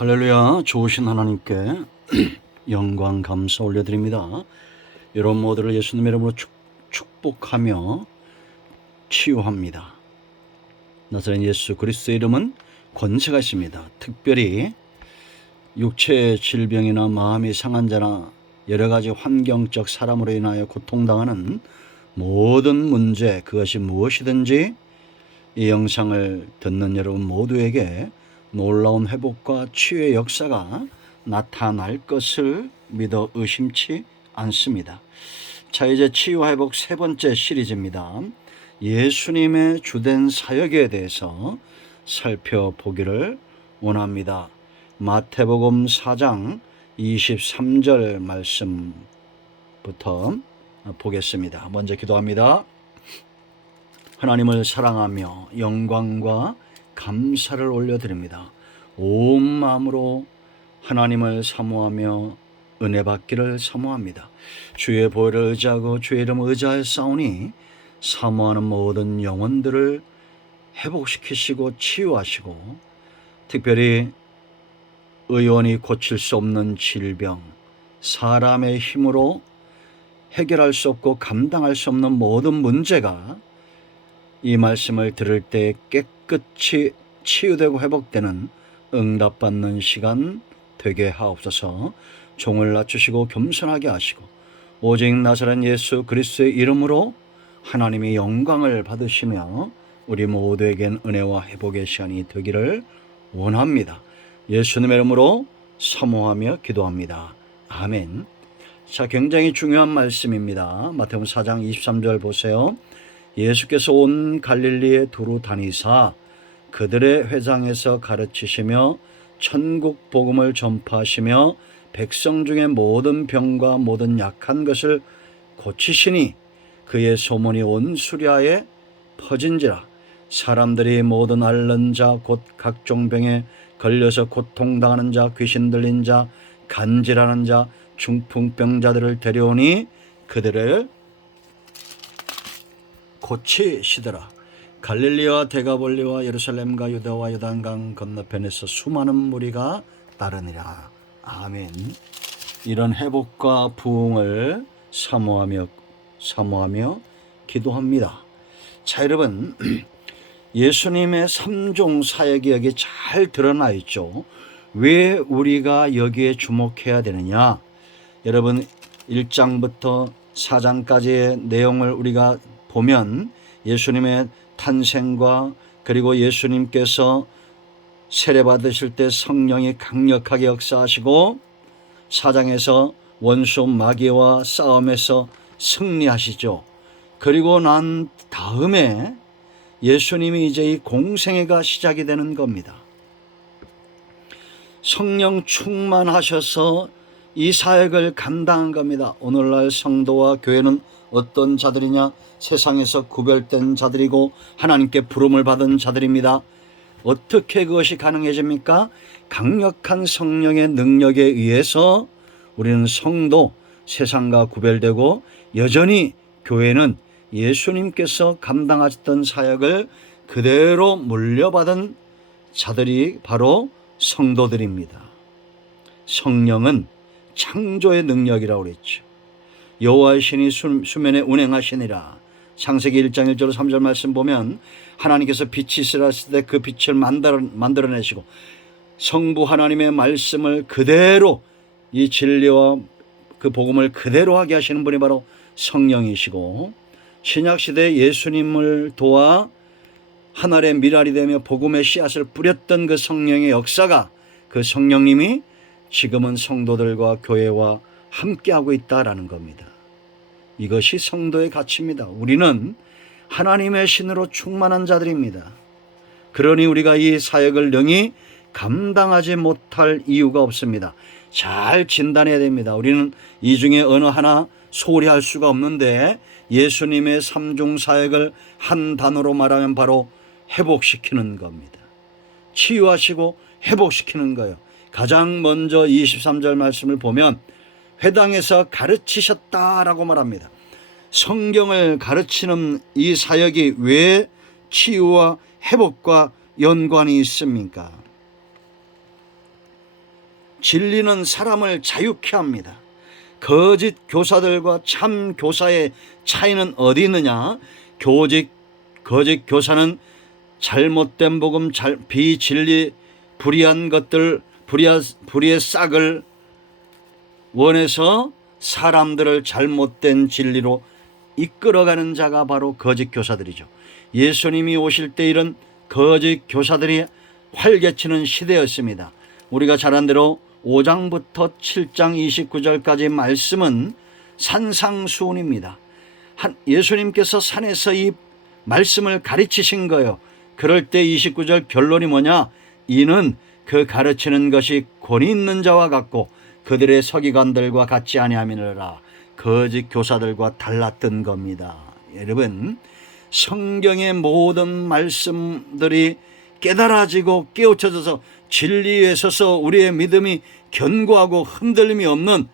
할렐루야. 좋으신 하나님께 영광 감사 올려드립니다. 여러분 모두를 예수님의 이름으로 축복하며 치유합니다. 나사렛 예수 그리스도의 이름은 권세가 있습니다. 특별히 육체의 질병이나 마음이 상한 자나 여러 가지 환경적 사람으로 인하여 고통당하는 모든 문제, 그것이 무엇이든지 이 영상을 듣는 여러분 모두에게 놀라운 회복과 치유의 역사가 나타날 것을 믿어 의심치 않습니다. 자, 이제 치유 회복 세 번째 시리즈입니다. 예수님의 주된 사역에 대해서 살펴보기를 원합니다. 마태복음 4장 23절 말씀부터 보겠습니다. 먼저 기도합니다. 하나님을 사랑하며 영광과 감사를 올려드립니다. 온 마음으로 하나님을 사모하며 은혜 받기를 사모합니다. 주의 보혈을 의지하고 주의 이름을 의지하여 싸우니 사모하는 모든 영혼들을 회복시키시고 치유하시고, 특별히 의원이 고칠 수 없는 질병, 사람의 힘으로 해결할 수 없고 감당할 수 없는 모든 문제가 이 말씀을 들을 때 깨끗이 치유되고 회복되는 응답받는 시간 되게 하옵소서. 종을 낮추시고 겸손하게 하시고 오직 나사렛 예수 그리스도의 이름으로 하나님의 영광을 받으시며 우리 모두에겐 은혜와 회복의 시간이 되기를 원합니다. 예수님의 이름으로 사모하며 기도합니다. 아멘. 자, 굉장히 중요한 말씀입니다. 마태복음 4장 23절 보세요. 예수께서 온 갈릴리에 두루 다니사 그들의 회당에서 가르치시며 천국 복음을 전파하시며 백성 중에 모든 병과 모든 약한 것을 고치시니 그의 소문이 온 수리아에 퍼진지라. 사람들이 모든 앓는 자 곧 각종 병에 걸려서 고통당하는 자, 귀신 들린 자, 간질하는 자, 중풍병자들을 데려오니 그들을 고치시더라. 갈릴리와 데가볼리와 예루살렘과 유다와 요단강 건너편에서 수많은 무리가 따르니라. 아멘. 이런 회복과 부흥을 사모하며 기도합니다. 자, 여러분, 예수님의 3종 사역이 여기 잘 드러나 있죠. 왜 우리가 여기에 주목해야 되느냐? 여러분, 1장부터 4장까지의 내용을 우리가 보면 예수님의 탄생과 그리고 예수님께서 세례받으실 때 성령이 강력하게 역사하시고 4장에서 원수 마귀와 싸움에서 승리하시죠. 그리고 난 다음에 예수님이 이제 이 공생애가 시작이 되는 겁니다. 성령 충만하셔서 이 사역을 감당한 겁니다. 오늘날 성도와 교회는 어떤 자들이냐? 세상에서 구별된 자들이고 하나님께 부름을 받은 자들입니다. 어떻게 그것이 가능해집니까? 강력한 성령의 능력에 의해서 우리는 성도, 세상과 구별되고 여전히 교회는 예수님께서 감당하셨던 사역을 그대로 물려받은 자들이 바로 성도들입니다. 성령은 창조의 능력이라고 그랬죠. 여호와의 신이 수면에 운행하시니라. 창세기 1장 1절 3절 말씀 보면 하나님께서 빛이 있으라 하실 때 그 빛을 만들어내시고 성부 하나님의 말씀을 그대로 이 진리와 그 복음을 그대로 하게 하시는 분이 바로 성령이시고, 신약시대 예수님을 도와 하늘의 미랄이 되며 복음의 씨앗을 뿌렸던 그 성령의 역사가, 그 성령님이 지금은 성도들과 교회와 함께하고 있다라는 겁니다. 이것이 성도의 가치입니다. 우리는 하나님의 신으로 충만한 자들입니다. 그러니 우리가 이 사역을 능히 감당하지 못할 이유가 없습니다. 잘 진단해야 됩니다. 우리는 이 중에 어느 하나 소홀히 할 수가 없는데 예수님의 3종 사역을 한 단어로 말하면 바로 회복시키는 겁니다. 치유하시고 회복시키는 거예요. 가장 먼저 23절 말씀을 보면 회당에서 가르치셨다라고 말합니다. 성경을 가르치는 이 사역이 왜 치유와 회복과 연관이 있습니까? 진리는 사람을 자유케 합니다. 거짓 교사들과 참 교사의 차이는 어디 있느냐? 거짓 교사는 잘못된 복음, 비진리, 불의한 것들, 불의의 싹을 원해서 사람들을 잘못된 진리로 이끌어가는 자가 바로 거짓 교사들이죠. 예수님이 오실 때 이런 거짓 교사들이 활개치는 시대였습니다. 우리가 잘 안 대로 5장부터 7장 29절까지 말씀은 산상수훈입니다. 예수님께서 산에서 이 말씀을 가르치신 거예요. 그럴 때 29절 결론이 뭐냐? 이는 그 가르치는 것이 권위 있는 자와 같고 그들의 서기관들과 같지 아니함이니라. 거짓 교사들과 달랐던 겁니다. 여러분, 성경의 모든 말씀들이 깨달아지고 깨우쳐져서 진리에 서서 우리의 믿음이 견고하고 흔들림이 없는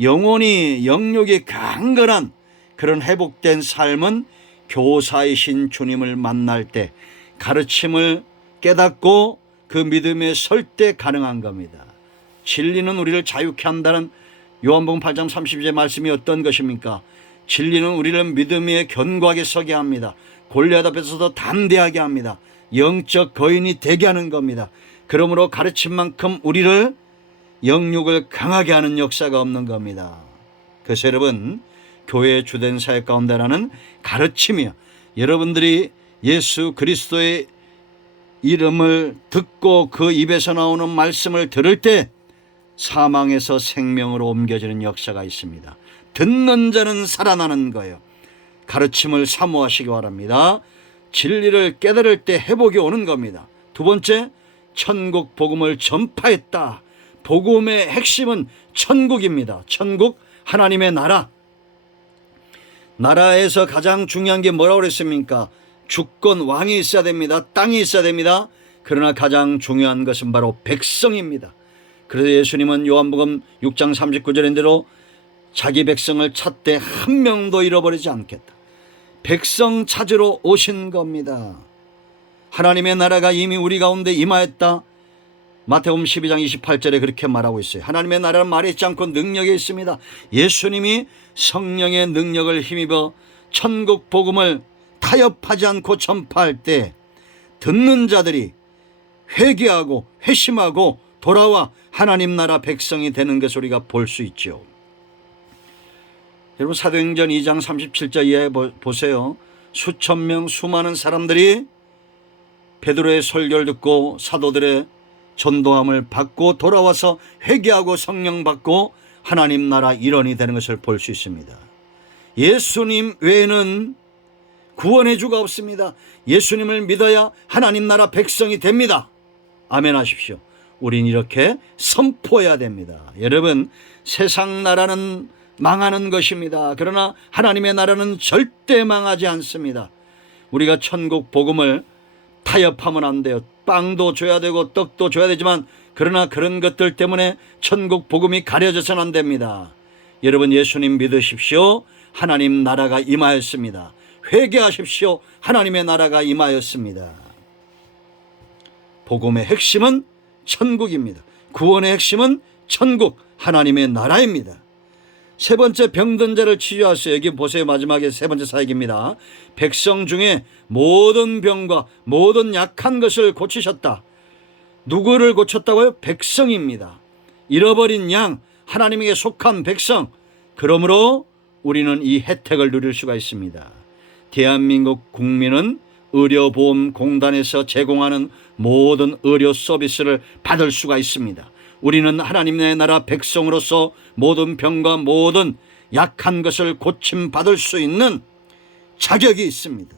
영혼이 영육이 강건한 그런 회복된 삶은 교사이신 주님을 만날 때 가르침을 깨닫고 그 믿음에 설 때 가능한 겁니다. 진리는 우리를 자유케 한다는 요한복음 8장 32절 말씀이 어떤 것입니까? 진리는 우리를 믿음에 견고하게 서게 합니다. 골리앗 앞에서도 담대하게 합니다. 영적 거인이 되게 하는 겁니다. 그러므로 가르친 만큼 우리를 영육을 강하게 하는 역사가 없는 겁니다. 그래서 여러분, 교회의 주된 사역 가운데라는 가르침이요, 여러분들이 예수 그리스도의 이름을 듣고 그 입에서 나오는 말씀을 들을 때 사망에서 생명으로 옮겨지는 역사가 있습니다. 듣는 자는 살아나는 거예요. 가르침을 사모하시기 바랍니다. 진리를 깨달을 때 회복이 오는 겁니다. 두 번째, 천국 복음을 전파했다. 복음의 핵심은 천국입니다. 천국, 하나님의 나라. 나라에서 가장 중요한 게 뭐라고 그랬습니까? 주권, 왕이 있어야 됩니다. 땅이 있어야 됩니다. 그러나 가장 중요한 것은 바로 백성입니다. 그래서 예수님은 요한복음 6장 39절인대로 자기 백성을 찾되 한 명도 잃어버리지 않겠다. 백성 찾으러 오신 겁니다. 하나님의 나라가 이미 우리 가운데 임하였다. 마태복음 12장 28절에 그렇게 말하고 있어요. 하나님의 나라는 말에 있지 않고 능력에 있습니다. 예수님이 성령의 능력을 힘입어 천국 복음을 타협하지 않고 전파할 때 듣는 자들이 회개하고 회심하고 돌아와 하나님 나라 백성이 되는 것을 우리가 볼 수 있죠. 여러분, 사도행전 2장 37절 이하에 보세요. 수천 명, 수많은 사람들이 베드로의 설교를 듣고 사도들의 전도함을 받고 돌아와서 회개하고 성령 받고 하나님 나라 일원이 되는 것을 볼 수 있습니다. 예수님 외에는 구원의 주가 없습니다. 예수님을 믿어야 하나님 나라 백성이 됩니다. 아멘 하십시오. 우린 이렇게 선포해야 됩니다. 여러분, 세상 나라는 망하는 것입니다. 그러나 하나님의 나라는 절대 망하지 않습니다. 우리가 천국 복음을 타협하면 안 돼요. 빵도 줘야 되고 떡도 줘야 되지만 그러나 그런 것들 때문에 천국 복음이 가려져서는 안 됩니다. 여러분, 예수님 믿으십시오. 하나님 나라가 임하였습니다. 회개하십시오. 하나님의 나라가 임하였습니다. 복음의 핵심은 천국입니다. 구원의 핵심은 천국, 하나님의 나라입니다. 세 번째, 병든 자를 치유하세요. 여기 보세요. 마지막에 세 번째 사역입니다. 백성 중에 모든 병과 모든 약한 것을 고치셨다. 누구를 고쳤다고요? 백성입니다. 잃어버린 양, 하나님에게 속한 백성. 그러므로 우리는 이 혜택을 누릴 수가 있습니다. 대한민국 국민은 의료보험공단에서 제공하는 모든 의료 서비스를 받을 수가 있습니다. 우리는 하나님의 나라 백성으로서 모든 병과 모든 약한 것을 고침받을 수 있는 자격이 있습니다.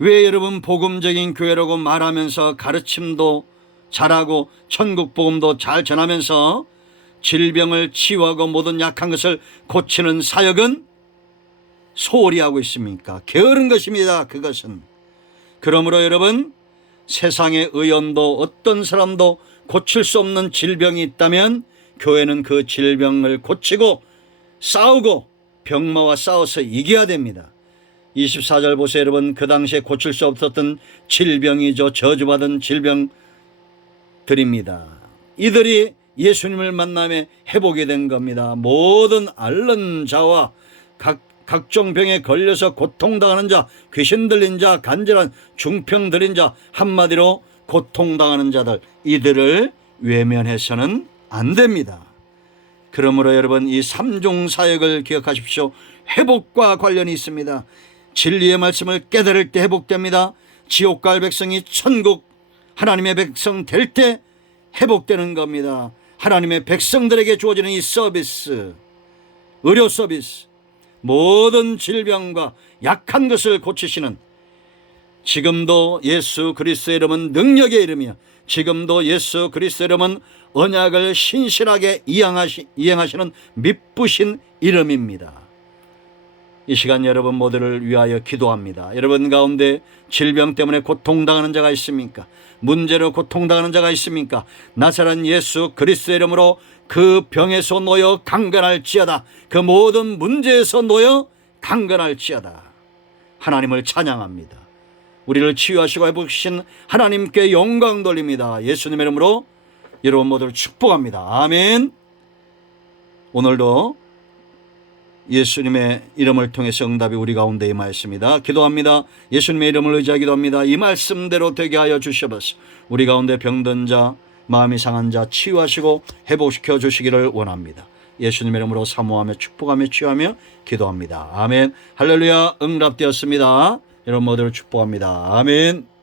왜 여러분 복음적인 교회라고 말하면서 가르침도 잘하고 천국 복음도 잘 전하면서 질병을 치유하고 모든 약한 것을 고치는 사역은 소홀히 하고 있습니까? 게으른 것입니다. 그것은. 그러므로 여러분, 세상의 의원도 어떤 사람도 고칠 수 없는 질병이 있다면 교회는 그 질병을 고치고 싸우고 병마와 싸워서 이겨야 됩니다. 24절 보세요. 여러분, 그 당시에 고칠 수 없었던 질병이죠. 저주받은 질병들입니다. 이들이 예수님을 만남에 회복이 된 겁니다. 모든 앓는 자와 각종 병에 걸려서 고통당하는 자, 귀신 들린 자, 간절한 중병 들린 자, 한마디로 고통당하는 자들, 이들을 외면해서는 안 됩니다. 그러므로 여러분, 이 삼중 사역을 기억하십시오. 회복과 관련이 있습니다. 진리의 말씀을 깨달을 때 회복됩니다. 지옥 갈 백성이 천국 하나님의 백성 될 때 회복되는 겁니다. 하나님의 백성들에게 주어지는 이 서비스, 의료 서비스, 모든 질병과 약한 것을 고치시는, 지금도 예수 그리스도의 이름은 능력의 이름이야. 지금도 예수 그리스도의 이름은 언약을 신실하게 이행하시는 미쁘신 이름입니다. 이 시간 여러분 모두를 위하여 기도합니다. 여러분 가운데 질병 때문에 고통당하는 자가 있습니까? 문제로 고통당하는 자가 있습니까? 나사렛 예수 그리스도의 이름으로 그 병에서 놓여 강건할지어다. 그 모든 문제에서 놓여 강건할지어다. 하나님을 찬양합니다. 우리를 치유하시고 회복하신 하나님께 영광 돌립니다. 예수님의 이름으로 여러분 모두를 축복합니다. 아멘. 오늘도 예수님의 이름을 통해서 응답이 우리 가운데 임하였습니다. 기도합니다. 예수님의 이름을 의지하여 기도합니다. 이 말씀대로 되게 하여 주시옵소서. 우리 가운데 병든 자, 마음이 상한 자 치유하시고 회복시켜 주시기를 원합니다. 예수님의 이름으로 사모하며 축복하며 치유하며 기도합니다. 아멘. 할렐루야. 응답되었습니다. 여러분 모두를 축복합니다. 아멘.